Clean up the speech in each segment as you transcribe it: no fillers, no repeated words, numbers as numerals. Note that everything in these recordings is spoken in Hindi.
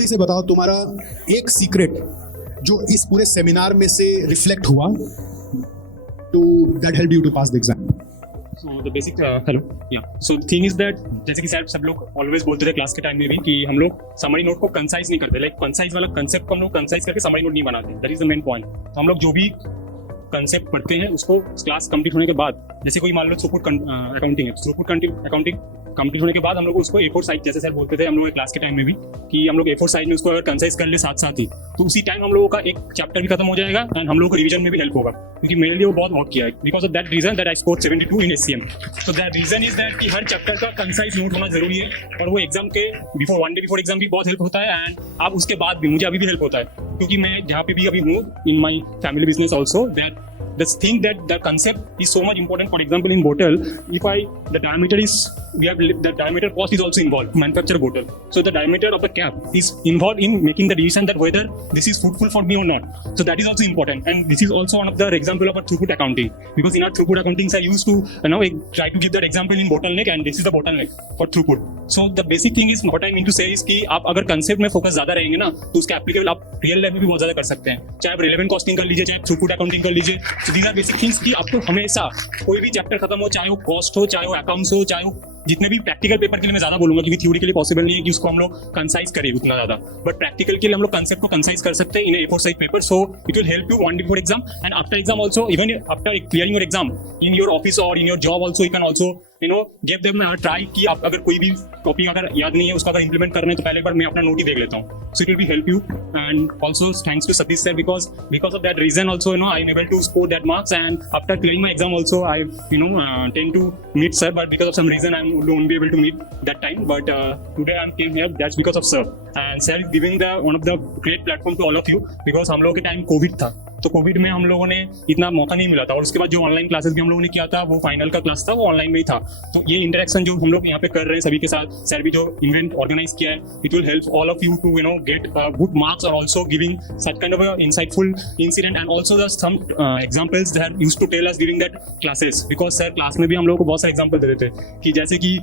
जल्दी से बताओ तुम्हारा एक सीक्रेट जो इस पूरे सेमिनार में से रिफ्लेक्ट हुआ to that help you to pass the exam. So the basic hello yeah so the thing is that जैसे कि सर सब लोग ऑलवेज बोलते थे क्लास के टाइम में भी कि हम लोग समरी नोट को कंसाइज नहीं करते, लाइक कंसाइज वाला कंसेप्ट को हम लोग कंसाइज करके समरी नोट नहीं बनाते। That is the main point. तो हम लोग जो भी कंसेप्ट पढ़ते हैं उसको क्लास कंप्लीट होने के बाद, जैसे कोई मान लो थ्रूपुट अकाउंटिंग है, थ्रूपुट अकाउंटिंग कंप्लीट होने के बाद हम लोग उसको A4 साइज, जैसे सर बोलते थे हम लोग क्लास के टाइम में भी कि हम लोग A4 साइज में उसको अगर कंसाइज कर ले साथ साथ ही, तो उसी टाइम हम लोगों का एक चैप्टर भी खत्म हो जाएगा एंड हम लोगों को रिवीजन में भी हेल्प होगा, क्योंकि मेरे लिए वो बहुत वर्क किया है। Because of that reason that I score 72 in SCM। तो दैट रीजन इज दैट कि हर चैप्टर का कंसाइज नोट होना जरूरी है, और वो एग्जाम के बिफोर, 1 डे बिफोर एग्जाम भी बहुत हेल्प होता है एंड अब उसके बाद भी मुझे अभी भी हेल्प होता है, क्योंकि मैं जहाँ पे भी अभी हूँ in my family business also, that the thing that the concept is so much important. For example, in bottle, if the diameter is, the diameter cost is also involved to manufacture a bottle. So the diameter of the cap is involved in making the decision that whether this is fruitful for me or not. So that is also important, and this is also one of the example of a throughput accounting, because in our throughput accounting I used to try to give that example in bottleneck, and this is the bottleneck for throughput. So the basic thing is what I mean to say is कि आप अगर कंसेप्ट में फोकस ज्यादा रहेंगे ना तो उसके एप्लीकेबल आप रियल लाइफ में भी बहुत ज्यादा कर सकते हैं, चाहे आप रिलेवेंट कॉस्टिंग कर लीजिए, चाहे आप थ्रूपुट अकाउंटिंग कर लीजिए। So these are basic things कि आपको हमेशा कोई भी चैप्टर खत्म हो, चाहे वो कॉस्ट हो, चाहे वो अकाउंट्स हो, चाहे वो जितने भी प्रैक्टिकल पेपर के लिए मैं ज्यादा बोलूंगा, क्योंकि थ्योरी के लिए पॉसिबल नहीं है कि उसको हम लोग कंसाइज करें उतना ज्यादा, बट प्रैक्टिकल के लिए हम लोग कंसेप्ट को कंसाइज कर सकते हैं in A4 size paper. So it will help you 1 day before exam and after exam also, even after clearing your exam in your office और in your job also, you can also give them try कि आप अगर कोई भी टॉपिक अगर याद नहीं है उसका अगर इंप्लीमेंट करना है तो पहले बार मैं अपना नोट ही देख लेता हूँ। So it will be help you and also thanks to Satish sir, because of that reason also I am able to score that marks, and after clearing my exam also I tend to meet sir, but because of some reason I won't be able to meet that time, but today I came here, that's because of sir, and sir is giving the one of the great platform to all of you, because हम लोगों के टाइम कोविड था, तो कोविड में हम लोगों ने इतना मौका नहीं मिला था, और उसके बाद जो ऑनलाइन क्लासेस भी हम लोगों ने किया था, वो फाइनल का क्लास था वो ऑनलाइन में ही था। तो ये इंटरेक्शन जो हम लोग यहाँ पे कर रहे हैं सभी के साथ, सर भी जो इवेंट ऑर्गेनाइज किया है, it will help all of you to get good marks, और also giving such kind of insightful incident and also the some examples that used to tell us during that classes, because sir class में भी हम लोग को बहुत सारे एग्जाम्पल दे देते कि जैसे कि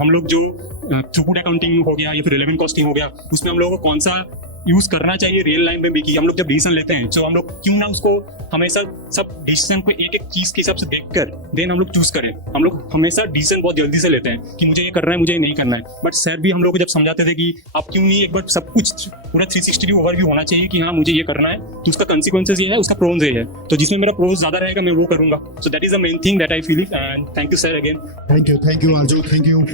हम लोग जो थ्रूपुट अकाउंटिंग हो गया या फिर रिलेवेंट कॉस्टिंग हो गया, उसमें हम लोगों को कौन सा यूज करना चाहिए रियल लाइफ में भी, कि हम लोग जब डिसीजन लेते हैं तो हम लोग क्यों ना उसको हमेशा सब डिसीजन को एक एक चीज के हिसाब से देखकर देन हम लोग चूज करें। हम लोग हमेशा डिसीजन बहुत जल्दी से लेते हैं कि मुझे ये करना है, मुझे ये नहीं करना है, बट सर भी हम लोग को जब समझाते थे कि आप क्यों नहीं एक बार सब कुछ पूरा 360 ओवरव्यू होना चाहिए कि हाँ मुझे ये करना है, तो उसका कंसिक्वेंसेस ये है, उसका प्रोन्स ये है, तो जिसमें मेरा प्रोज ज्यादा रहेगा मैं वो करूंगा। So that is the main thing that I feel it, and thank you sir again. Thank you Aarzoo, thank you.